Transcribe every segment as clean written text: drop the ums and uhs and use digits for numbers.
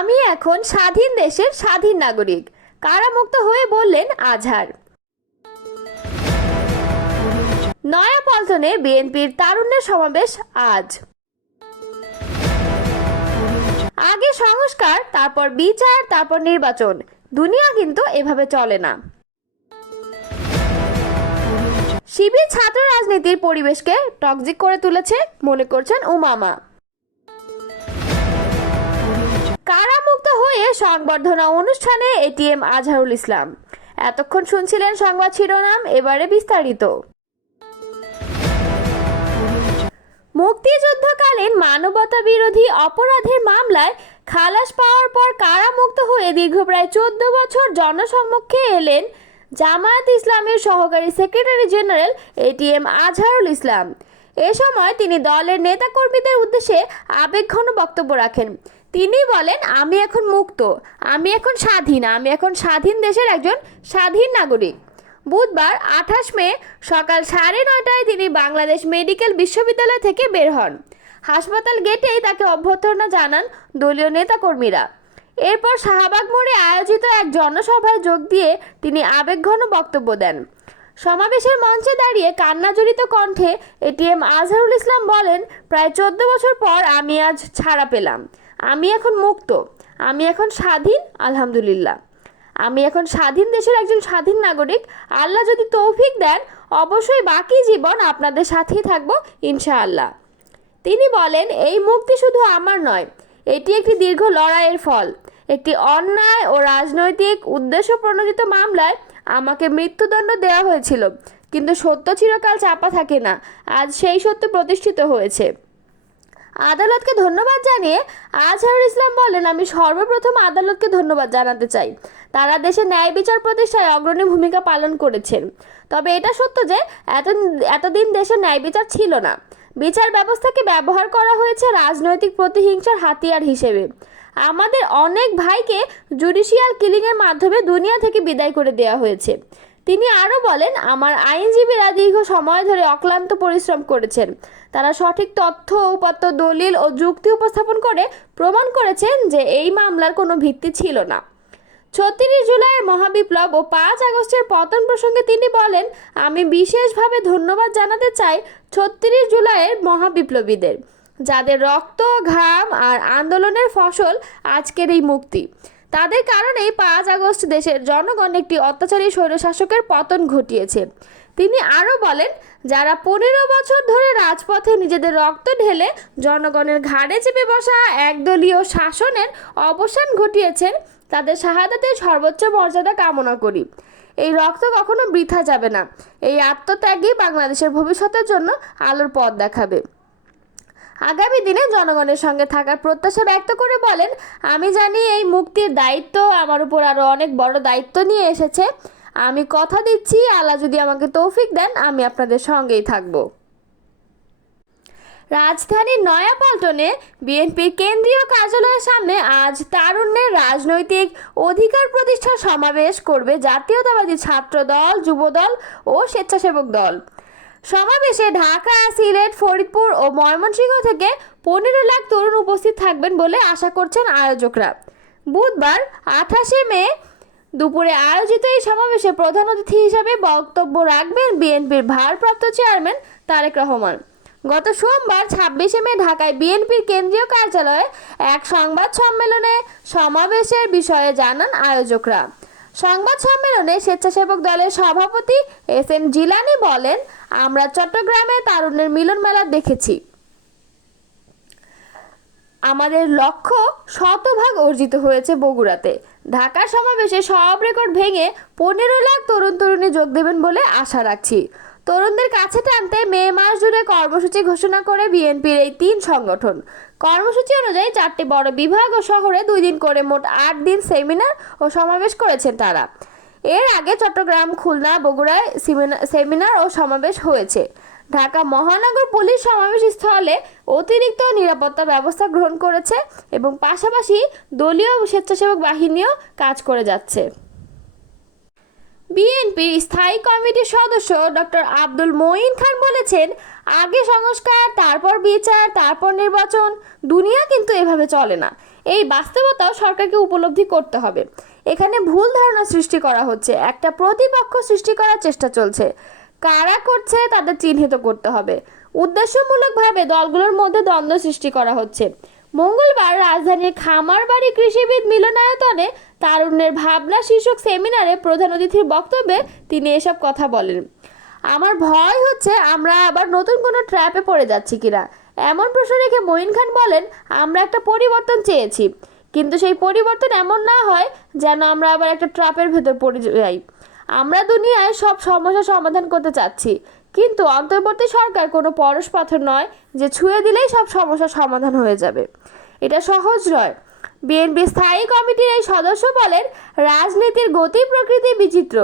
আমি এখন স্বাধীন দেশের স্বাধীন নাগরিক, কারামুক্ত হয়ে বললেন আজহার। নয়াপল্টনে বিএনপির তারুণ্যের সমাবেশ আজ। আগে সংস্কার, তারপর বিচার, তারপর নির্বাচন। দুনিয়া কিন্তু এভাবে চলে না। শিবির ছাত্র রাজনীতির পরিবেশকে টক্সিক করে তুলেছে মনে করছেন উমামা। কারামুক্ত হয়ে সংবর্ধনা অনুষ্ঠানে এটিএম আজহারুল ইসলাম। এতক্ষণ শুনছিলেন সংবাদ শিরোনাম, এবারে বিস্তারিত। মুক্তিযুদ্ধকালীন মানবতা বিরোধী অপরাধের মামলায় খালাস পাওয়ার পর কারামুক্ত হয়ে দীর্ঘ প্রায় 14 বছর জনসম্মুখে এলেন জামায়াত ইসলামের সহকারী secretary general ATM Azharul Islam. এ সময় তিনি দলের নেতাকর্মীদের উদ্দেশ্যে আবেগঘন বক্তব্য রাখেন। তিনি বলেন, আমি এখন মুক্ত, আমি এখন স্বাধীন, আমি এখন স্বাধীন দেশের একজন স্বাধীন নাগরিক। বুধবার 28 মে সকাল 9:30টায় তিনি বাংলাদেশ মেডিকেল বিশ্ববিদ্যালয় থেকে বের হন। হাসপাতাল গেটেই তাকে অভ্যর্থনা জানান দলীয় নেতাকর্মীরা। এরপর শাহবাগ মোড়ে আয়োজিত এক জনসভায় যোগ দিয়ে তিনি আবেগঘন বক্তব্য দেন। সমাবেশের মঞ্চে দাঁড়িয়ে কান্নাজড়িত কণ্ঠে এটিএম আজহারুল ইসলাম বলেন, প্রায় 14 বছর পর আমি আজ ছাড়া পেলাম। আমি এখন মুক্ত, আমি এখন স্বাধীন, আলহামদুলিল্লাহ। আমি এখন স্বাধীন দেশের একজন স্বাধীন নাগরিক। আল্লাহ যদি তৌফিক দেন, অবশ্যই বাকি জীবন আপনাদের সাথেই থাকবো ইনশাআল্লাহ। তিনি বলেন, এই মুক্তি শুধু আমার নয়, এটি একটি দীর্ঘ লড়াইয়ের ফল। একটি অন্যায় ও রাজনৈতিক উদ্দেশ্য প্রণোদিত মামলায় আমাকে মৃত্যুদণ্ড দেওয়া হয়েছিল, কিন্তু সত্য চিরকাল চাপা থাকে না। আজ সেই সত্য প্রতিষ্ঠিত হয়েছে। আদালতকে ধন্যবাদ জানিয়ে আজহারুল ইসলাম বলেন, আমি সর্বপ্রথম আদালতকে ধন্যবাদ জানাতে চাই। তারা দেশে ন্যায় বিচার প্রতিষ্ঠায় অগ্রণী ভূমিকা পালন করেছেন। তবে এটা সত্য যে এতদিন দেশে ন্যায় বিচার ছিল না। বিচার ব্যবস্থাকে ব্যবহার করা হয়েছে রাজনৈতিক প্রতিহিংসার হাতিয়ার হিসেবে। আমাদের অনেক ভাইকে জুডিশিয়াল কিলিংয়ের মাধ্যমে দুনিয়া থেকে বিদায় করে দেওয়া হয়েছে। তিনি আরও বলেন, আমার আইনজীবীরা দীর্ঘ সময় ধরে অক্লান্ত পরিশ্রম করেছেন। তারা সঠিক তথ্য, উপাত্ত, দলিল ও যুক্তি উপস্থাপন করে প্রমাণ করেছেন যে এই মামলার কোনো ভিত্তি ছিল না। 36 জুলাইয়ের মহাবিপ্লব ও 5 আগস্টের পতন প্রসঙ্গে তিনি বলেন, আমি বিশেষভাবে ধন্যবাদ জানাতে চাই 36 জুলাইয়ের মহাবিপ্লবীদের, যাদের রক্ত, ঘাম আর আন্দোলনের ফসল আজকের এই মুক্তি। তাদের কারণেই 5 আগস্ট দেশের জনগণ একটি অত্যাচারী স্বৈরশাসকের পতন ঘটিয়েছে। তিনি আরও বলেন, যারা 15 বছর ধরে রাজপথে নিজেদের রক্ত ঢেলে জনগণের ঘাড়ে চেপে বসা একদলীয় শাসনের অবসান ঘটিয়েছেন, তাদের শাহাদাতের সর্বোচ্চ মর্যাদা কামনা করি। এই রক্ত কখনো বৃথা যাবে না। এই আত্মত্যাগই বাংলাদেশের ভবিষ্যতের জন্য আলোর পথ দেখাবে। আগামী দিনে জনগণের সঙ্গে থাকার প্রত্যাশা ব্যক্ত করে বলেন, আমি জানি এই মুক্তির দায়িত্ব আমার উপর আরও অনেক বড় দায়িত্ব নিয়ে এসেছে। আমি কথা দিচ্ছি, আল্লাহ যদি আমাকে তৌফিক দেন, আমি আপনাদের সঙ্গেই থাকব। রাজধানীর নয়াপল্টনে বিএনপির কেন্দ্রীয় কার্যালয়ের সামনে আজ তারুণ্যের রাজনৈতিক অধিকার প্রতিষ্ঠার সমাবেশ করবে জাতীয়তাবাদী ছাত্র দল, যুবদল ও স্বেচ্ছাসেবক দল। সমাবেশে ঢাকা, সিলেট, ফরিদপুর ও ময়মনসিংহ থেকে 15 লাখ তরুণ উপস্থিত থাকবেন বলে আশা করছেন আয়োজকরা। বুধবার 28 মে দুপুরে আয়োজিত এই সমাবেশে প্রধান অতিথি হিসেবে বক্তব্য রাখবেন বিএনপির ভারপ্রাপ্ত চেয়ারম্যান তারেক রহমান। গত সোমবার 26 মে ঢাকায় বিএনপির কেন্দ্রীয় কার্যালয়ে এক সংবাদ সম্মেলনে সমাবেশের বিষয়ে জানান আয়োজকরা। সংবাদ সম্মেলনে স্বেচ্ছাসেবক দলের সভাপতি এস.এম. জিলানী বলেন, আমরা চট্টগ্রামে তারুণ্যের মিলন মেলা দেখেছি। আমাদের লক্ষ্য শতভাগ অর্জিত হয়েছে বগুড়াতে। ঢাকার সমাবেশে সব রেকর্ড ভেঙে 15 লাখ তরুণ তরুণী যোগ দেবেন বলে আশা রাখছি। তরুণদের কাছে টানতে মে মাস জুড়ে কর্মসূচি ঘোষণা করে বিএনপির এই 3 সংগঠন। কর্মসূচি অনুযায়ী 4টি বড় বিভাগ ও শহরে 2 দিন করে মোট 8 দিন সেমিনার ও সমাবেশ করেছেন তারা। এর আগে চট্টগ্রাম, খুলনা, বগুড়ায় সেমিনার ও সমাবেশ হয়েছে। ঢাকা মহানগর পুলিশ সমাবেশ স্থলে অতিরিক্ত নিরাপত্তা ব্যবস্থা গ্রহণ করেছে এবং পাশাপাশি দলীয় স্বেচ্ছাসেবক বাহিনীও কাজ করে যাচ্ছে। বিএনপির স্থায়ী কমিটির সদস্য ডক্টর আব্দুল মঈন খান বলেছেন, আগে সংস্কার, তারপর বিচার, তারপর নির্বাচন। দুনিয়া কিন্তু এভাবে চলে না। এই বাস্তবতাও সরকারকে উপলব্ধি করতে হবে। এখানে ভুল ধারণা সৃষ্টি করা হচ্ছে, একটা প্রতিপক্ষ সৃষ্টি করার চেষ্টা চলছে। কারা করছে তাদের চিহ্নিত করতে হবে। উদ্দেশ্যমূলকভাবে দলগুলোর মধ্যে দ্বন্দ্ব সৃষ্টি করা হচ্ছে। মঙ্গলবার রাজধানীর খামারবাড়ি কৃষিবিদ মিলনায়তনে তারুণ্যের ভাবনা শীর্ষক সেমিনারে প্রধান অতিথির বক্তব্যে তিনি এসব কথা বলেন। আমার ভয় হচ্ছে আমরা আবার নতুন কোনো ট্র্যাপে পড়ে যাচ্ছি কিনা, এমন প্রশ্ন রেখে মঈন খান বলেন, আমরা একটা পরিবর্তন চেয়েছি, কিন্তু সেই পরিবর্তন এমন না হয় যেন আমরা আবার একটা ট্র্যাপের ভেতর পড়ে যাই। আমরা দুনিয়ায় সব সমস্যা সমাধান করতে চাচ্ছি, কিন্তু অন্তর্বর্তী সরকার কোনো পরশ পাথর নয় যে ছুঁয়ে দিলেই সব সমস্যার সমাধান হয়ে যাবে। এটা সহজ নয়। বিএনপি স্থায়ী কমিটির এই সদস্য বলেন, রাজনীতির গতি প্রকৃতি বিচিত্র।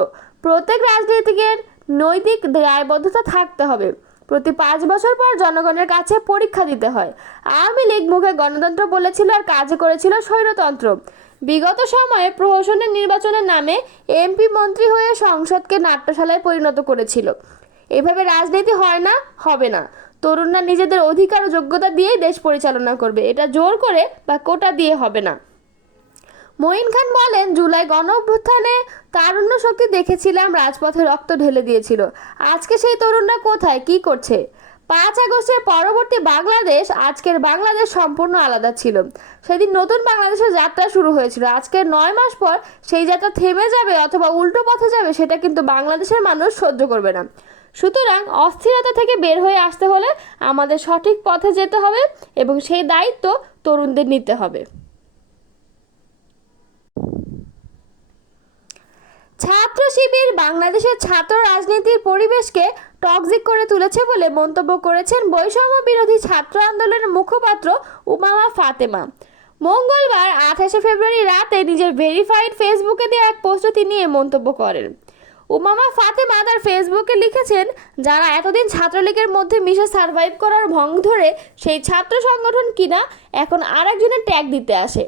প্রত্যেক রাজনীতিকের নৈতিক দায়বদ্ধতা থাকতে হবে। প্রতি 5 বছর পর জনগণের কাছে পরীক্ষা দিতে হয়। আওয়ামী লীগ মুখে গণতন্ত্র বলেছিল আর কাজে করেছিল স্বৈরতন্ত্র। বিগত সময়ে প্রহসনের নির্বাচনের নামে এমপি মন্ত্রী হয়ে সংসদকে নাট্যশালায় পরিণত করেছিল। এভাবে রাজনীতি হয় না, হবে না। তরুণরা নিজেদের অধিকার ও যোগ্যতা দিয়েই দেশ পরিচালনা করবে, এটা জোর করে বা কোটা দিয়ে হবে না। মঈন খান বলেন, জুলাই গণ অভ্যুত্থানে তারুণ্য শক্তি দেখেছিলাম রাজপথে রক্ত ঢেলে দিয়েছিল। আজকে সেই তরুণরা কোথায়, কি করছে? 5 আগস্টের পরবর্তী বাংলাদেশ, আজকের বাংলাদেশ সম্পূর্ণ আলাদা ছিল। সেদিন নতুন বাংলাদেশের যাত্রা শুরু হয়েছিল। আজকের 9 মাস পর সেই যাত্রা থেমে যাবে অথবা উল্টো পথে যাবে, সেটা কিন্তু বাংলাদেশের মানুষ সহ্য করবে না। সুতরাং অস্থিরতা থেকে বের হয়ে আসতে হলে আমাদের সঠিক পথে যেতে হবে এবং সেই দায়িত্ব তরুণদের নিতে হবে। ছাত্র শিবির বাংলাদেশের ছাত্র রাজনীতির পরিবেশকে টক্সিক করে তুলেছে বলে মন্তব্য করেছেন বৈষম্য বিরোধী ছাত্র আন্দোলনের মুখপাত্র উমামা ফাতেমা। মঙ্গলবার 28 ফেব্রুয়ারি রাতে নিজের ভেরিফাইড ফেসবুকে দেওয়া এক পোস্টে তিনি এ মন্তব্য করেন। উমামা ফাতেমা তার ফেসবুকে লিখেছেন, যারা এতদিন ছাত্রলীগের মধ্যে মিশে সার্ভাইভ করার ভঙ্গ ধরে সেই ছাত্র সংগঠন কিনা এখন আরেকজনের ট্যাগ দিতে আসে।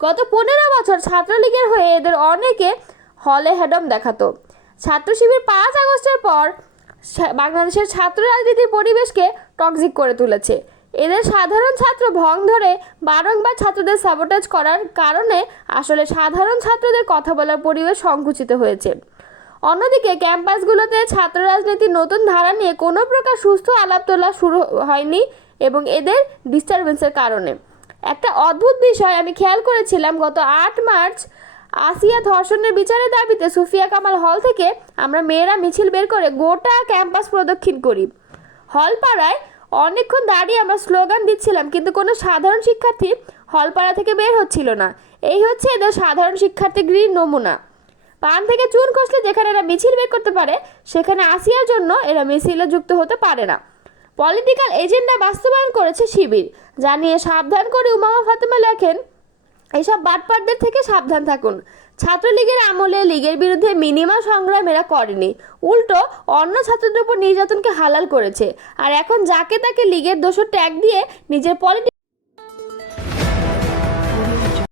গত 15 বছর ছাত্রলীগের হয়ে এদের অনেকে হলে হেডম দেখাতো। ছাত্র শিবির 5 আগস্টের পর বাংলাদেশের ছাত্র রাজনীতির পরিবেশকে টক্সিক করে তুলেছে। এদের সাধারণ ছাত্র ভং ধরে বারংবার ছাত্রদের সাবোটাজ করার কারণে আসলে সাধারণ ছাত্রদের কথা বলার পরিবেশ সংকুচিত হয়েছে। অন্যদিকে ক্যাম্পাসগুলোতে ছাত্র রাজনীতির নতুন ধারা নিয়ে কোনো প্রকার সুস্থ আলাপ তোলা শুরু হয়নি এবং এদের ডিস্টারবেন্সের কারণে। একটা অদ্ভুত বিষয় আমি খেয়াল করেছিলাম, গত 8 মার্চ আসিয়া ধর্ষণের বিচারের দাবিতে সুফিয়া কামাল হল থেকে আমরা মেয়েরা মিছিল বের করে গোটা ক্যাম্পাস প্রদক্ষিণ করি। হলপাড়ায় অনেকক্ষণ দাঁড়িয়ে আমরা স্লোগান দিচ্ছিলাম, কিন্তু কোনো সাধারণ শিক্ষার্থী হলপাড়া থেকে বের হচ্ছিল না। এই হচ্ছে এদের সাধারণ শিক্ষার্থীগিরির নমুনা। পান থেকে চুন কষলে যেখানে এরা মিছিল বের করতে পারে, সেখানে আসিয়ার জন্য এরা মিছিলে যুক্ত হতে পারে না। পলিটিক্যাল এজেন্ডা বাস্তবায়ন করেছে শিবির, জানিয়ে সাবধান করে উমামা ফাতেমা লেখেন, এইসব বাটপাটদের থেকে সাবধান থাকুন। ছাত্রলীগের আমলে লীগের বিরুদ্ধে মিনিমাম সংগ্রাম এরা করেনি, উল্টো অন্য ছাত্রদের উপর নির্যাতনকে হালাল করেছে। আর এখন যাকে তাকে লীগের দোষর ট্যাগ দিয়ে নিজের